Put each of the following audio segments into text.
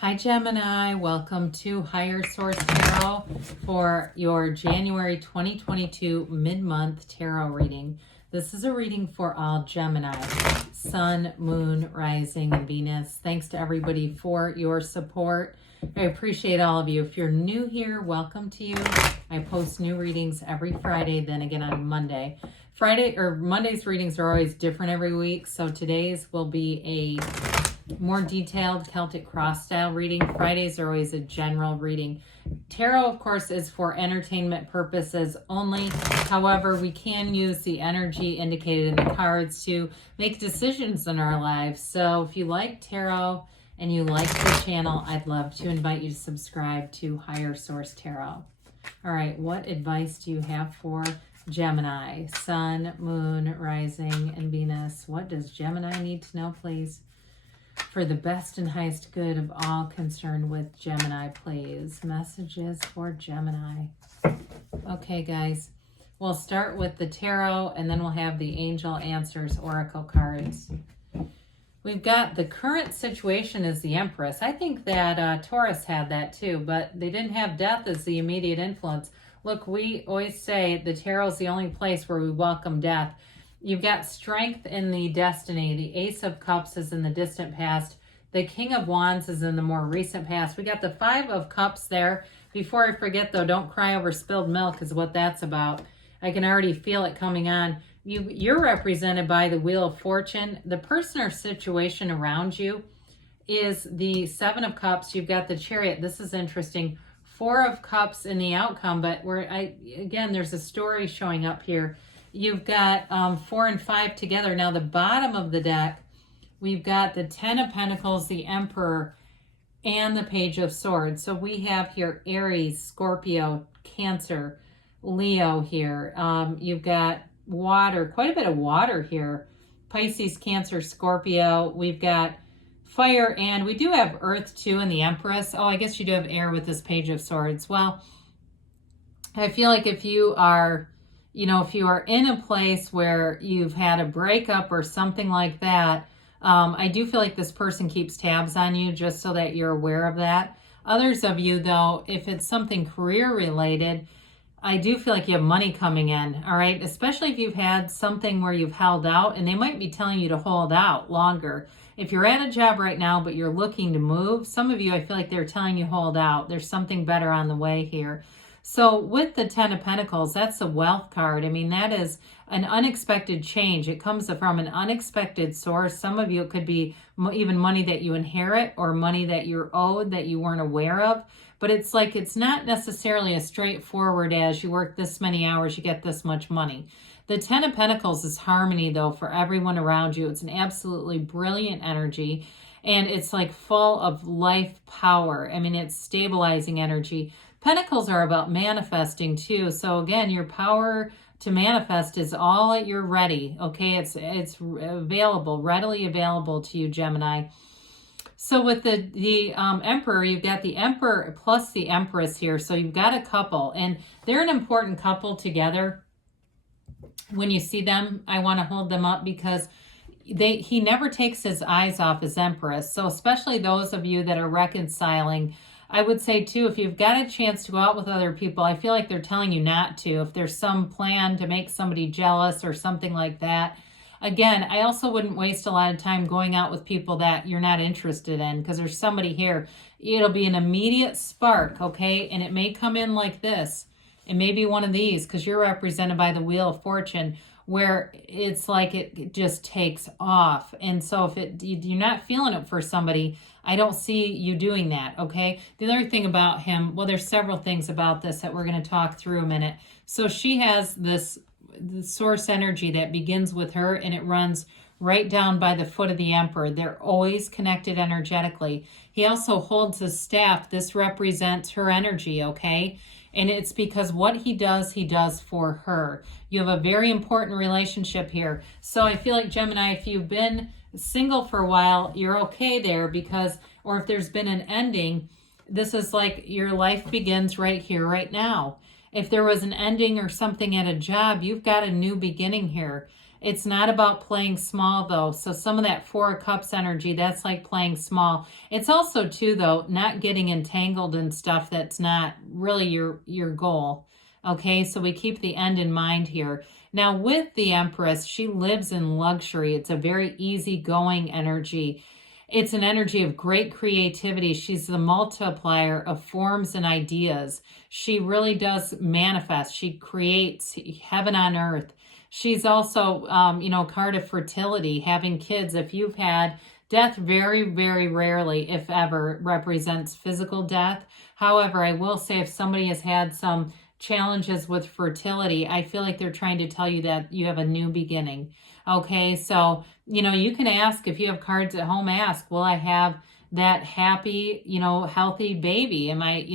Hi Gemini, welcome to Higher Source Tarot for your January 2022 mid-month tarot reading. This is a reading for all Gemini, Sun, Moon, Rising, and Venus. Thanks to everybody for your support. I appreciate all of you. If you're new here, welcome to you. I post new readings every Friday, then again on Monday. Monday's readings are always different every week, so today's will be a more detailed Celtic cross style reading. Fridays are always a general reading. Tarot, of course, is for entertainment purposes only. However, we can use the energy indicated in the cards to make decisions in our lives. So if you like tarot and you like the channel, I'd love to invite you to subscribe to Higher Source Tarot. All right, what advice do you have for Gemini? Sun, Moon, Rising, and Venus. What does Gemini need to know, please? For the best and highest good of all concerned with Gemini, please. Messages for Gemini. Okay, guys. We'll start with the tarot, and then we'll have the Angel Answers Oracle cards. We've got the current situation as the Empress. I think that Taurus had that too, but they didn't have death as the immediate influence. Look, we always say the tarot is the only place where we welcome death. You've got strength in the destiny. The Ace of Cups is in the distant past. The King of Wands is in the more recent past. We got the Five of Cups there. Before I forget, though, don't cry over spilled milk is what that's about. I can already feel it coming on. You're represented by the Wheel of Fortune. The person or situation around you is the Seven of Cups. You've got the Chariot. This is interesting. Four of Cups in the outcome, but again, there's a story showing up here. You've got 4 and 5 together. Now, the bottom of the deck, we've got the Ten of Pentacles, the Emperor, and the Page of Swords. So we have here Aries, Scorpio, Cancer, Leo here. You've got water, quite a bit of water here. Pisces, Cancer, Scorpio. We've got fire, and we do have Earth, too, in the Empress. Oh, I guess you do have air with this Page of Swords. Well, I feel like if you are in a place where you've had a breakup or something like that, I do feel like this person keeps tabs on you just so that you're aware of that. Others of you, though, if it's something career related, I do feel like you have money coming in, all right? Especially if you've had something where you've held out, and they might be telling you to hold out longer. If you're at a job right now, but you're looking to move, some of you, I feel like they're telling you hold out. There's something better on the way here. So with the Ten of Pentacles, that's the wealth card. I mean, that is an unexpected change. It comes from an unexpected source. Some of you, it could be even money that you inherit or money that you're owed that you weren't aware of. But it's like it's not necessarily as straightforward as you work this many hours, you get this much money. The Ten of Pentacles is harmony, though, for everyone around you. It's an absolutely brilliant energy, and it's like full of life power. I mean, it's stabilizing energy. Pentacles are about manifesting too. So again, your power to manifest is all at your ready. Okay, it's available, readily available to you, Gemini. So with the Emperor, you've got the Emperor plus the Empress here. So you've got a couple, and they're an important couple together. When you see them, I want to hold them up because he never takes his eyes off his Empress. So especially those of you that are reconciling, I would say, too, if you've got a chance to go out with other people, I feel like they're telling you not to. If there's some plan to make somebody jealous or something like that. Again, I also wouldn't waste a lot of time going out with people that you're not interested in, because there's somebody here. It'll be an immediate spark, okay? And it may come in like this. It may be one of these, because you're represented by the Wheel of Fortune, where it's like it just takes off. And so if you're not feeling it for somebody, I don't see you doing that, okay? The other thing about him, well, there's several things about this that we're going to talk through a minute. So she has the source energy that begins with her, and it runs right down by the foot of the Emperor. They're always connected energetically. He also holds his staff. This represents her energy, okay? And it's because what he does for her. You have a very important relationship here. So I feel like, Gemini, if you've been single for a while, you're okay there, because, or if there's been an ending, this is like your life begins right here, right now. If there was an ending or something at a job, you've got a new beginning here. It's not about playing small though. So some of that Four of Cups energy, that's like playing small. It's also too though, not getting entangled in stuff that's not really your goal. Okay, so we keep the end in mind here. Now with the Empress, she lives in luxury. It's a very easygoing energy. It's an energy of great creativity. She's the multiplier of forms and ideas. She really does manifest. She creates heaven on earth. She's also, card of fertility, having kids. If you've had death, very, very rarely, if ever, represents physical death. However, I will say if somebody has had some challenges with fertility, I feel like they're trying to tell you that you have a new beginning. Okay, so, you can ask, if you have cards at home, ask, will I have that happy, healthy baby? Am I,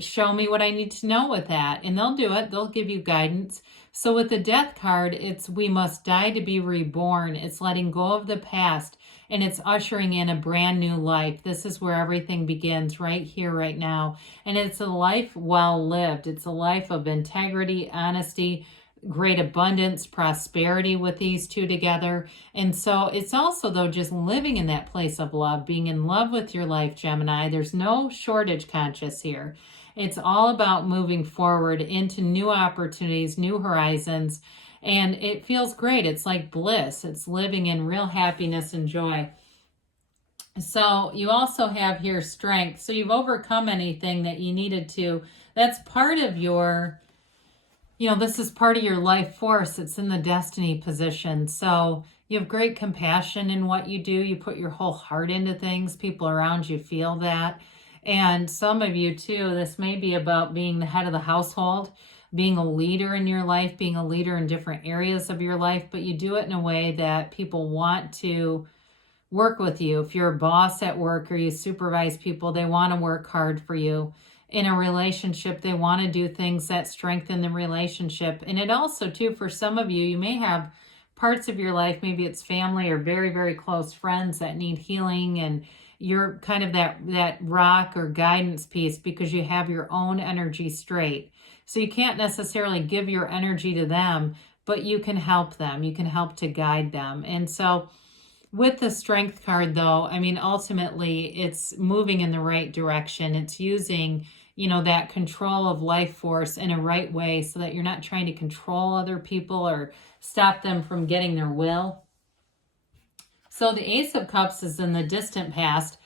show me what I need to know with that. And they'll do it. They'll give you guidance. So with the death card, it's we must die to be reborn. It's letting go of the past, and it's ushering in a brand new life. This is where everything begins, right here, right now. And it's a life well lived. It's a life of integrity, honesty, great abundance, prosperity with these two together. And so it's also, though, just living in that place of love, being in love with your life, Gemini. There's no shortage conscious here. It's all about moving forward into new opportunities, new horizons, and it feels great. It's like bliss. It's living in real happiness and joy. So you also have here strength. So you've overcome anything that you needed to. That's part of your, this is part of your life force. It's in the destiny position. So you have great compassion in what you do. You put your whole heart into things. People around you feel that. And some of you too, this may be about being the head of the household, being a leader in your life, being a leader in different areas of your life, but you do it in a way that people want to work with you. If you're a boss at work or you supervise people, they want to work hard for you. In a relationship, they want to do things that strengthen the relationship. And it also too, for some of you, you may have parts of your life, maybe it's family or very, very close friends that need healing, and you're kind of that rock or guidance piece because you have your own energy straight. So you can't necessarily give your energy to them, but you can help them. You can help to guide them. And so with the strength card though, ultimately it's moving in the right direction. It's using, that control of life force in a right way so that you're not trying to control other people or stop them from getting their will. So the Ace of Cups is in the distant past.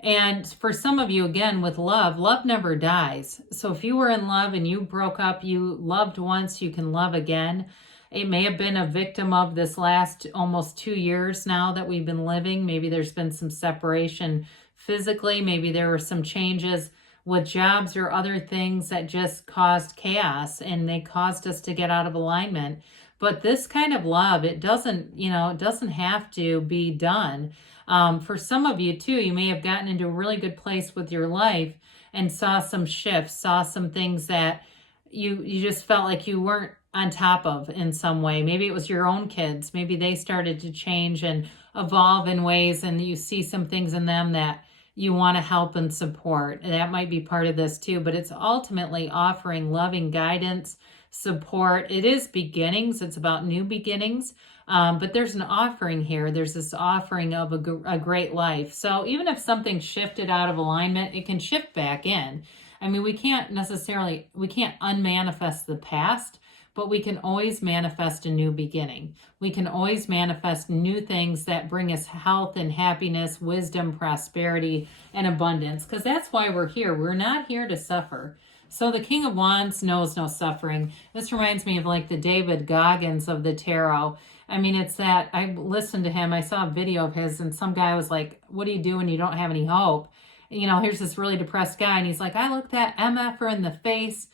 And for some of you, again, with love never dies. So if you were in love and you broke up, you loved once, you can love again. It may have been a victim of this last almost 2 years now that we've been living. Maybe there's been some separation physically. Maybe there were some changes with jobs or other things that just caused chaos and they caused us to get out of alignment. But this kind of love, it doesn't have to be done. For some of you too, you may have gotten into a really good place with your life and saw some shifts, saw some things that you just felt like you weren't on top of in some way. Maybe it was your own kids. Maybe they started to change and evolve in ways, and you see some things in them that you want to help and support. That might be part of this too, but it's ultimately offering loving guidance, support. It is beginnings. It's about new beginnings. But there's an offering here. There's this offering of a great life. So even if something shifted out of alignment, it can shift back in. We can't unmanifest the past, but we can always manifest a new beginning. We can always manifest new things that bring us health and happiness, wisdom, prosperity, and abundance, because that's why we're here. We're not here to suffer. So the King of Wands knows no suffering. This reminds me of like the David Goggins of the tarot. It's that I listened to him. I saw a video of his and some guy was like, what do you do when you don't have any hope? Here's this really depressed guy. And he's like, I look that MFer in the face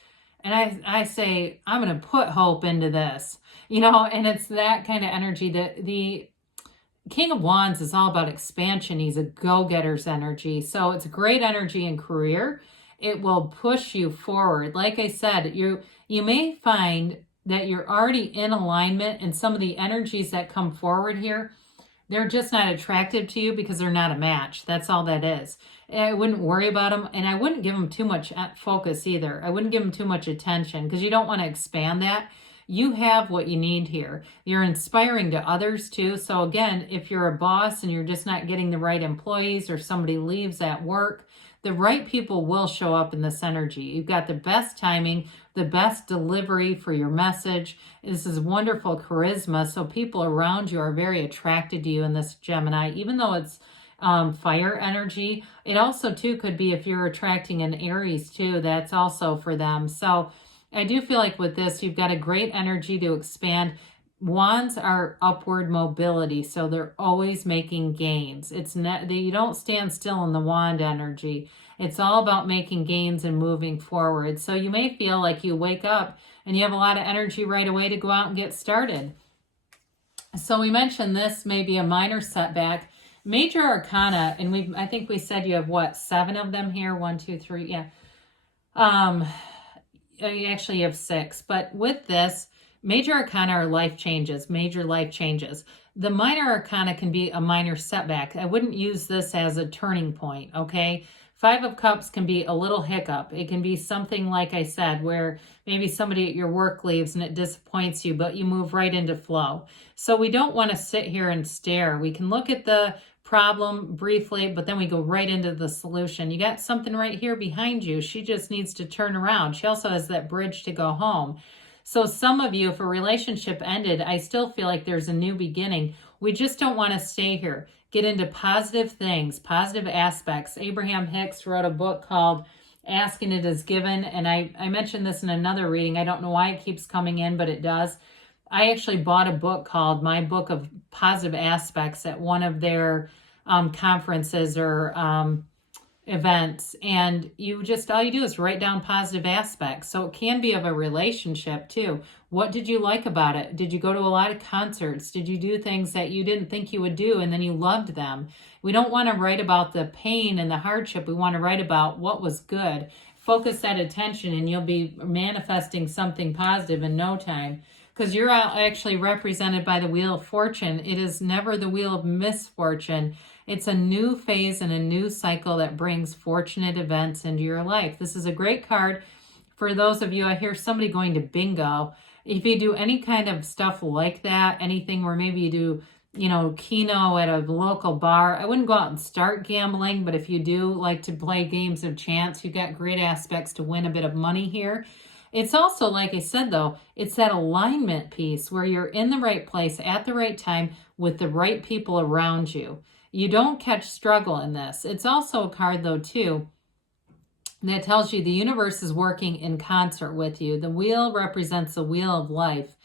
and I say, I'm going to put hope into this, and it's that kind of energy that the King of Wands is all about expansion. He's a go-getter's energy. So it's great energy in career. It will push you forward. Like I said, you may find that you're already in alignment, and some of the energies that come forward here, they're just not attractive to you because they're not a match. That's all that is. I wouldn't worry about them, and I wouldn't give them too much focus either. I wouldn't give them too much attention because you don't want to expand that. You have what you need here. You're inspiring to others too. So again, if you're a boss and you're just not getting the right employees, or somebody leaves at work, the right people will show up in this energy. You've got the best timing, the best delivery for your message. This is wonderful charisma. So people around you are very attracted to you in this Gemini, even though it's fire energy. It also too could be, if you're attracting an Aries too, that's also for them. So I do feel like with this, you've got a great energy to expand. Wands are upward mobility, so they're always making gains. It's not, you don't stand still in the wand energy. It's all about making gains and moving forward. So you may feel like you wake up and you have a lot of energy right away to go out and get started. So we mentioned this may be a minor setback. Major arcana, and I think we said you have what, 7 of them here? 1, 2, 3, yeah. You actually have 6, but with this, major arcana are life changes, major life changes. The minor arcana can be a minor setback. I wouldn't use this as a turning point, okay? 5 of Cups can be a little hiccup. It can be something, like I said, where maybe somebody at your work leaves and it disappoints you, but you move right into flow. So we don't want to sit here and stare. We can look at the problem briefly, but then we go right into the solution. You got something right here behind you. She just needs to turn around. She also has that bridge to go home. So some of you, if a relationship ended, I still feel like there's a new beginning. We just don't want to stay here. Get into positive things, positive aspects. Abraham Hicks wrote a book called Asking It Is Given, and I mentioned this in another reading. I don't know why it keeps coming in, but it does. I actually bought a book called My Book of Positive Aspects at one of their conferences or events, and all you do is write down positive aspects. So it can be of a relationship too. What did you like about it? Did you go to a lot of concerts? Did you do things that you didn't think you would do and then you loved them? We don't want to write about the pain and the hardship. We want to write about what was good. Focus that attention and you'll be manifesting something positive in no time, because you're actually represented by the Wheel of Fortune. It is never the wheel of misfortune. It's a new phase and a new cycle that brings fortunate events into your life. This is a great card for those of you. I hear somebody going to bingo. If you do any kind of stuff like that, anything where maybe you do, Keno at a local bar, I wouldn't go out and start gambling, but if you do like to play games of chance, you've got great aspects to win a bit of money here. It's also, like I said, though, it's that alignment piece where you're in the right place at the right time with the right people around you. You don't catch struggle in this. It's also a card, though, too, that tells you the universe is working in concert with you. The wheel represents the wheel of life.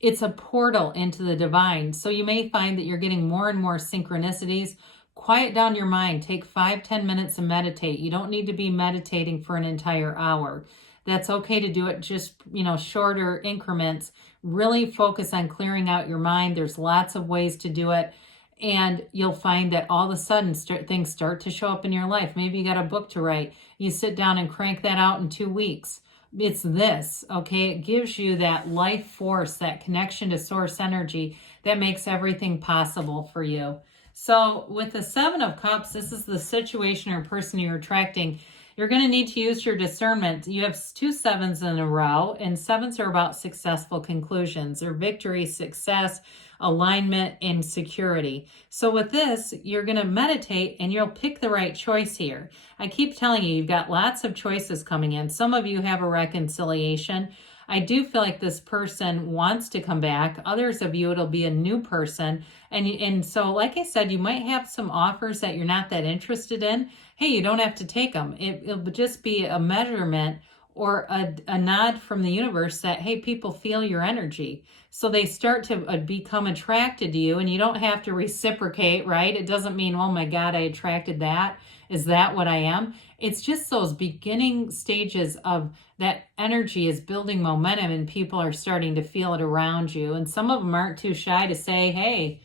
It's a portal into the divine. So you may find that you're getting more and more synchronicities. Quiet down your mind. Take 5-10 minutes and meditate. You don't need to be meditating for an entire hour. That's okay to do it just, shorter increments. Really focus on clearing out your mind. There's lots of ways to do it. And you'll find that all of a sudden things start to show up in your life. Maybe you got a book to write. You sit down and crank that out in 2 weeks. It's this, okay? It gives you that life force, that connection to source energy that makes everything possible for you. So with the 7 of Cups, this is the situation or person you're attracting. You're going to need to use your discernment. You have 2 7s in a row, and 7s are about successful conclusions or victory, success, alignment, and security. So with this, you're going to meditate and you'll pick the right choice here. I keep telling you, you've got lots of choices coming in. Some of you have a reconciliation. I do feel like this person wants to come back. Others of you, it'll be a new person. And so, like I said, you might have some offers that you're not that interested in. Hey, you don't have to take them. It'll just be a measurement or a nod from the universe that, hey, people feel your energy. So they start to become attracted to you, and you don't have to reciprocate, right? It doesn't mean, oh my God, I attracted that. Is that what I am? It's just those beginning stages of that energy is building momentum and people are starting to feel it around you. And some of them aren't too shy to say, hey,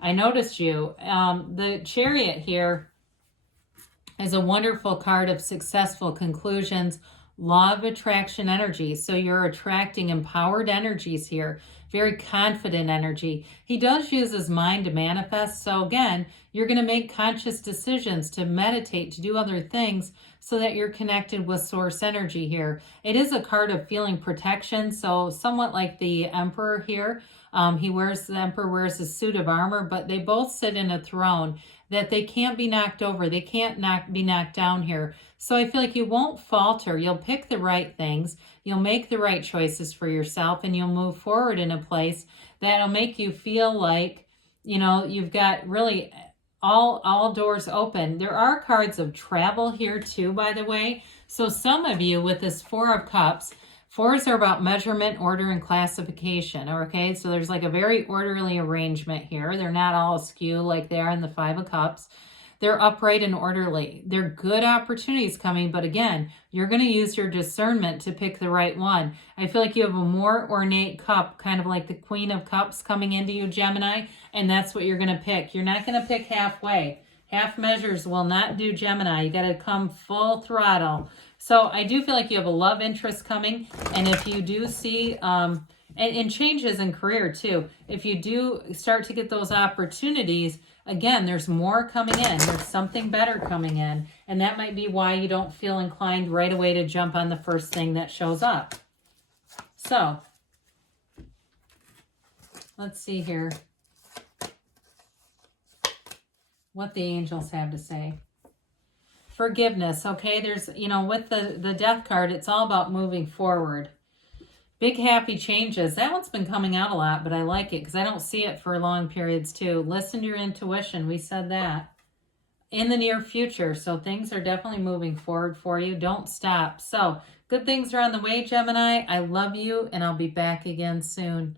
I noticed you. The Chariot here is a wonderful card of successful conclusions, law of attraction energy. So you're attracting empowered energies here. very confident energy. He does use his mind to manifest. So again, you're going to make conscious decisions to meditate, to do other things so that you're connected with source energy here. It is a card of feeling protection. So somewhat like the Emperor here. The Emperor wears a suit of armor, but they both sit in a throne that they can't be knocked over. They can't be knocked down here. So I feel like you won't falter. You'll pick the right things. You'll make the right choices for yourself, and you'll move forward in a place that'll make you feel like, you know, you've got really all doors open. There are cards of travel here too, by the way. So some of you with this Four of Cups, fours are about measurement, order, and classification, okay? So there's like a very orderly arrangement here. They're not all askew like they are in the Five of Cups. They're upright and orderly. They're good opportunities coming, but again, you're going to use your discernment to pick the right one. I feel like you have a more ornate cup, kind of like the Queen of Cups coming into you, Gemini, and that's what you're going to pick. You're not going to pick halfway. Half measures will not do, Gemini. You got to come full throttle. So I do feel like you have a love interest coming, and if you do see, and changes in career too, if you do start to get those opportunities, again, there's more coming in. There's something better coming in, and that might be why you don't feel inclined right away to jump on the first thing that shows up. So, let's see here what the angels have to say. Forgiveness, okay? There's, you know, with the Death card, it's all about moving forward. Big happy changes. That one's been coming out a lot, but I like it because I don't see it for long periods too. Listen to your intuition. We said that. In the near future. So things are definitely moving forward for you. Don't stop. So good things are on the way, Gemini. I love you, and I'll be back again soon.